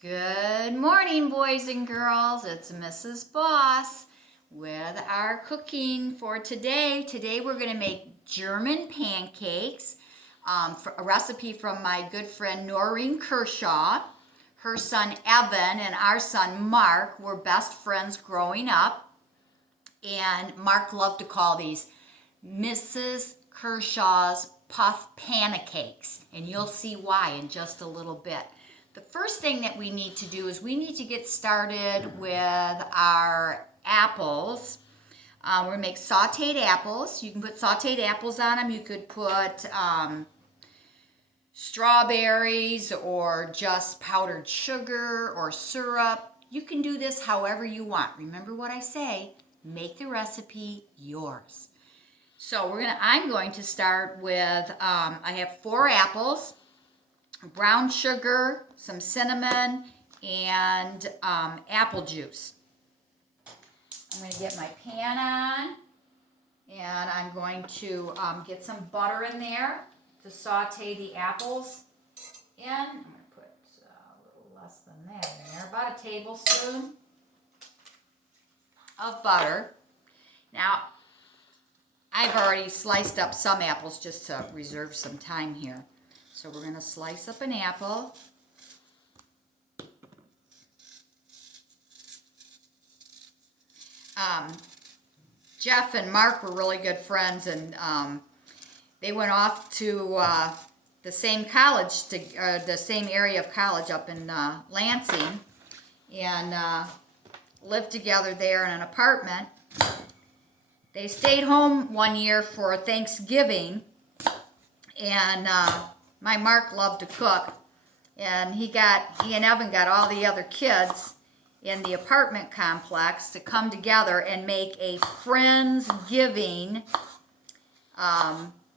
Good morning, boys and girls. It's Mrs. Boss with our cooking for today. Today we're going to make German pancakes, a recipe from my good friend Noreen Kershaw. Her son Evan and our son Mark were best friends growing up. And Mark loved to call these Mrs. Kershaw's puff pancakes. And you'll see why in just a little bit. The first thing that we need to do is we need to get started with our apples. We're going to make sauteed apples. You can put sauteed apples on them. You could put strawberries or just powdered sugar or syrup. You can do this however you want. Remember what I say, make the recipe yours. So I'm going to start with, I have 4 apples, brown sugar, some cinnamon, and apple juice. I'm going to get my pan on, and I'm going to get some butter in there to saute the apples in. I'm going to put a little less than that in there, about a tablespoon of butter. Now, I've already sliced up some apples just to reserve some time here. So we're going to slice up an apple. Jeff and Mark were really good friends, and they went off to the same college, the same area of college up in Lansing, and lived together there in an apartment. They stayed home one year for Thanksgiving, and my Mark loved to cook, and he and Evan got all the other kids in the apartment complex to come together and make a Friendsgiving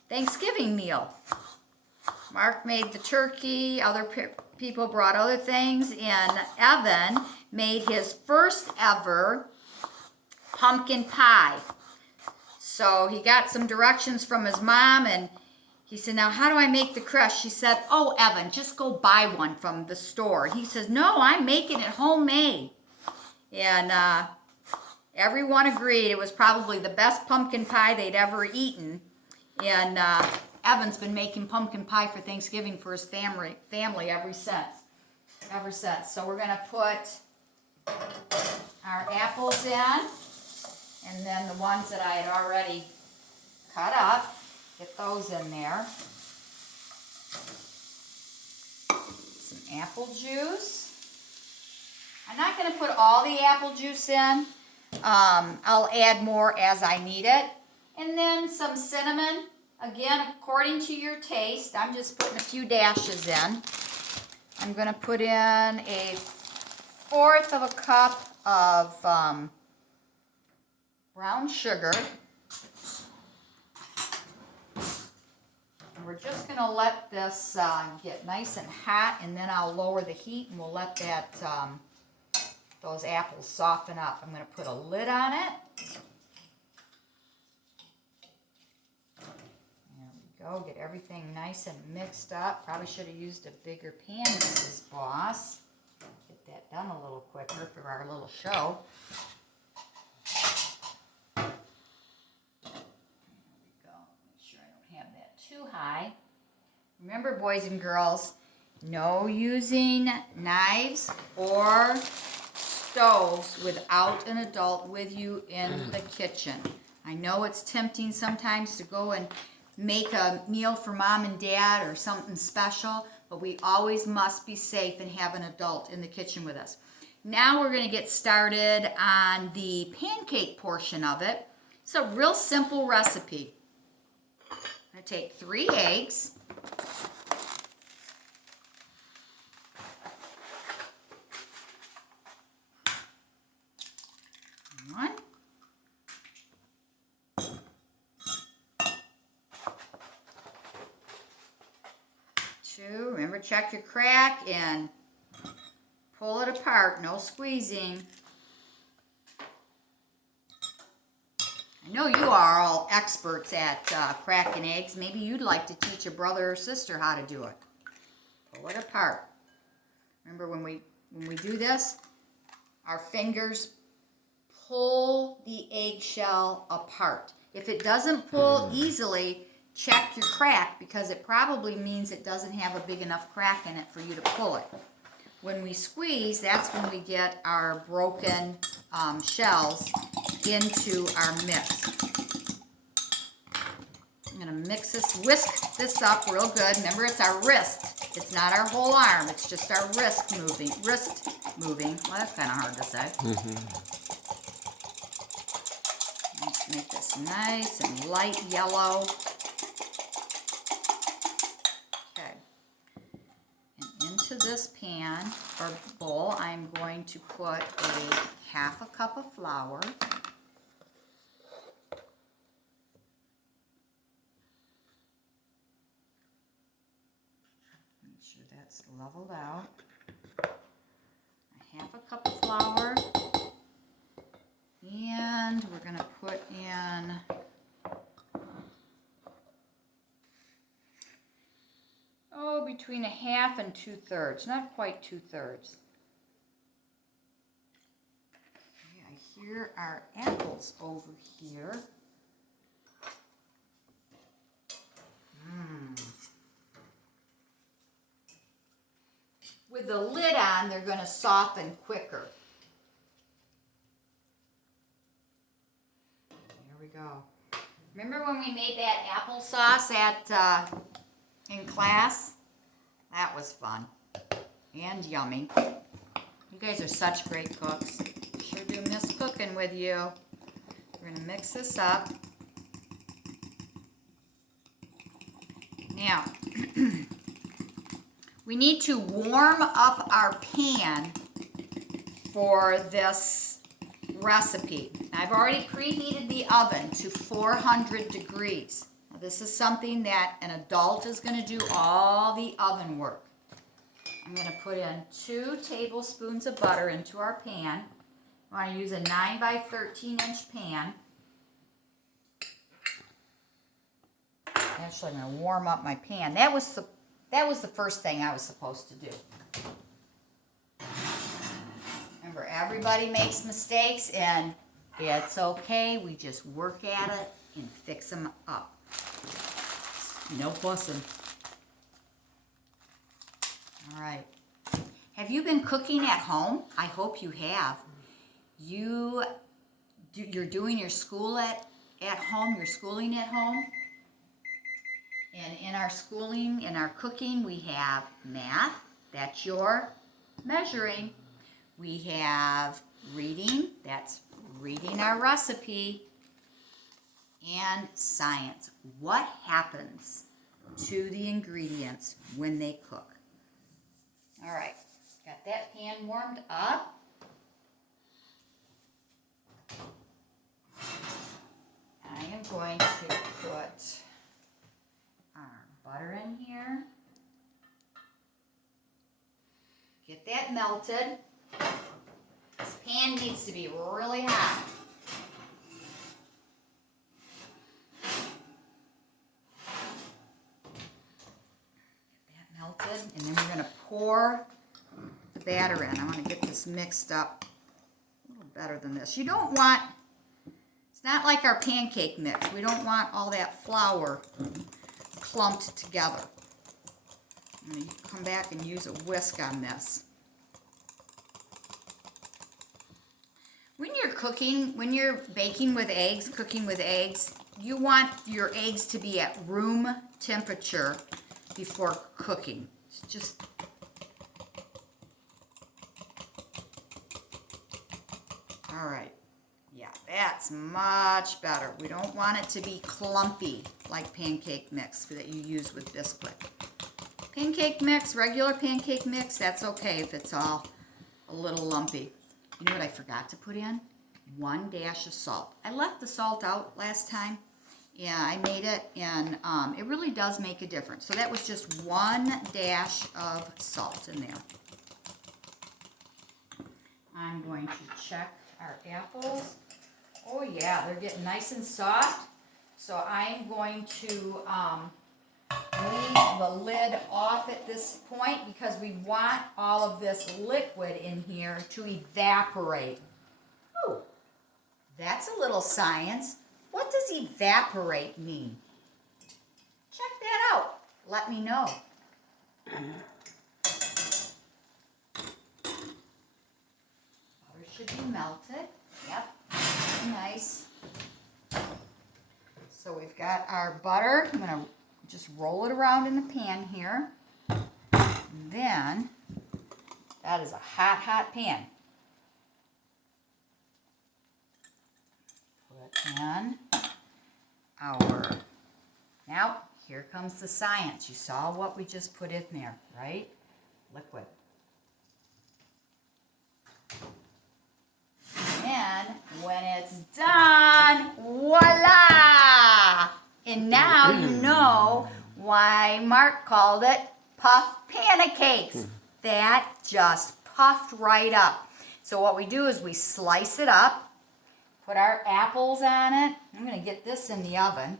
Thanksgiving meal. Mark made the turkey, other people brought other things, and Evan made his first ever pumpkin pie. So he got some directions from his mom, and he said, now how do I make the crust? She said, oh, Evan, just go buy one from the store. He says, no, I'm making it homemade. And everyone agreed it was probably the best pumpkin pie they'd ever eaten. And Evan's been making pumpkin pie for Thanksgiving for his family ever since. So we're going to put our apples in, and then the ones that I had already cut up. Get those in there. Some apple juice. I'm not going to put all the apple juice in. I'll add more as I need it. And then some cinnamon. Again, according to your taste. I'm just putting a few dashes in. I'm going to put in 1/4 of a cup of brown sugar. We're just going to let this get nice and hot, and then I'll lower the heat, and we'll let that those apples soften up. I'm going to put a lid on it. There we go. Get everything nice and mixed up. Probably should have used a bigger pan, Mrs. Boss. Get that done a little quicker for our little show. Too high. Remember, boys and girls, no using knives or stoves without an adult with you in the kitchen. I know it's tempting sometimes to go and make a meal for mom and dad or something special, but we always must be safe and have an adult in the kitchen with us. Now we're going to get started on the pancake portion of it. It's a real simple recipe. I'm going to take 3 eggs. One. 2. Remember, check your crack and pull it apart. No squeezing. I know you are all experts at cracking eggs. Maybe you'd like to teach a brother or sister how to do it. Pull it apart. Remember when we when we do this, our fingers pull the eggshell apart. If it doesn't pull easily, check your crack, because it probably means it doesn't have a big enough crack in it for you to pull it. When we squeeze, that's when we get our broken shells into our mix. I'm gonna mix this, whisk this up real good. Remember, it's our wrist. It's not our whole arm. It's just our wrist moving. Well, that's kind of hard to say. Let's make this nice and light yellow. Okay. And into this pan or bowl, I'm going to put a 1/2 cup of flour. Make sure that's leveled out. A 1/2 cup of flour. And we're going to put in between 1/2 and 2/3, not quite 2/3. Okay, here are apples over here. With the lid on, they're going to soften quicker. There we go. Remember when we made that applesauce in class? That was fun and yummy. You guys are such great cooks. Sure do miss cooking with you. We're going to mix this up. Now, we need to warm up our pan for this recipe. I've already preheated the oven to 400 degrees. Now, this is something that an adult is going to do all the oven work. I'm going to put in 2 tablespoons of butter into our pan. I want to use a 9 by 13 inch pan. Actually, I'm going to warm up my pan. That was the first thing I was supposed to do. Remember, everybody makes mistakes, and it's okay. We just work at it and fix them up. No fussing. All right. Have you been cooking at home? I hope you have. You're doing your school at home. You're schooling at home. And in our schooling, in our cooking, we have math. That's your measuring. We have reading. That's reading our recipe. And science. What happens to the ingredients when they cook? All right. Got that pan warmed up. I am going to put our butter in here. Get that melted. This pan needs to be really hot. Get that melted, and then we're going to pour the batter in. I want to get this mixed up a little better than this. You don't want, it's not like our pancake mix. We don't want all that flour clumped together. I'm going to come back and use a whisk on this. When you're cooking, when you're baking with eggs, cooking with eggs, you want your eggs to be at room temperature before cooking. It's just all right. Yeah, that's much better. We don't want it to be clumpy like pancake mix that you use with Bisquick. Pancake mix, regular pancake mix, that's okay if it's all a little lumpy. You know what I forgot to put in? 1 dash of salt. I left the salt out last time. Yeah, I made it, and it really does make a difference. So that was just 1 dash of salt in there. I'm going to check our apples. Oh yeah, they're getting nice and soft. So I'm going to leave the lid off at this point because we want all of this liquid in here to evaporate. Oh, that's a little science. What does evaporate mean? Check that out. Let me know. Butter should be melted. Yep, nice. So we've got our butter. I'm going to just roll it around in the pan here. And then, that is a hot, hot pan. Put in our, now here comes the science. You saw what we just put in there, right? Liquid. And when it's done, voila! And now you know why Mark called it puffed pancakes. That just puffed right up. So what we do is we slice it up, put our apples on it. I'm going to get this in the oven.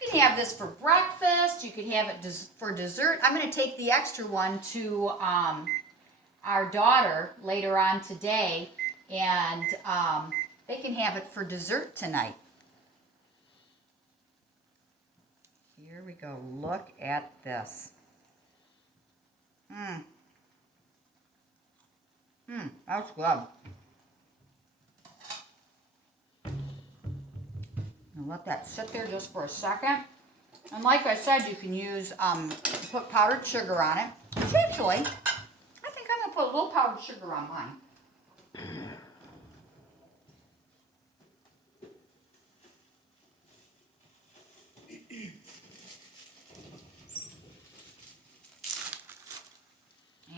You can have this for breakfast. You can have it for dessert. I'm going to take the extra one to our daughter later on today, and they can have it for dessert tonight. Here we go. Look at this. That's good. And let that sit there just for a second. And like I said, you can use, put powdered sugar on it. Actually, I think I'm going to put a little powdered sugar on mine.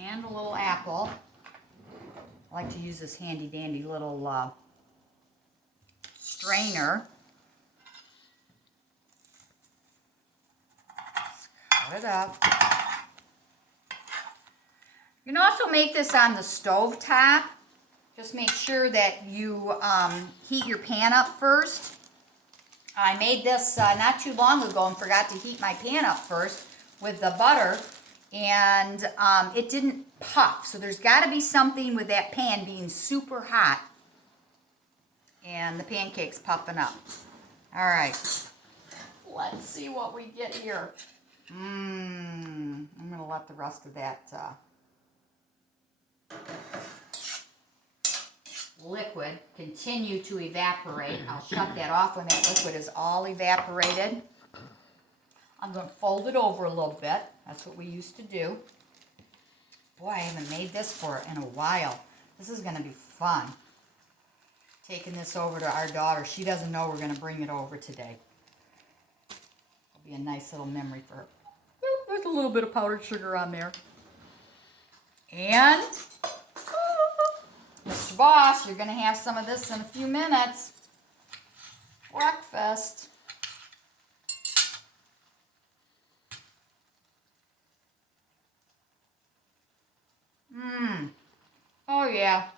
And a little apple. I like to use this handy dandy little strainer. Cut it up. You can also make this on the stove top. Just make sure that you heat your pan up first. I made this not too long ago and forgot to heat my pan up first with the butter, and it didn't puff. So there's got to be something with that pan being super hot and the pancakes puffing up. All right, let's see what we get here. I'm going to let the rest of that liquid continue to evaporate. I'll shut that off when that liquid is all evaporated. I'm going to fold it over a little bit. That's what we used to do. Boy, I haven't made this in a while. This is going to be fun. Taking this over to our daughter. She doesn't know we're going to bring it over today. It'll be a nice little memory for her. There's a little bit of powdered sugar on there. And, Mr. Boss, you're going to have some of this in a few minutes. Breakfast. Oh yeah.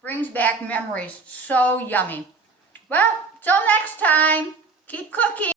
Brings back memories. So yummy. Well, till next time, keep cooking.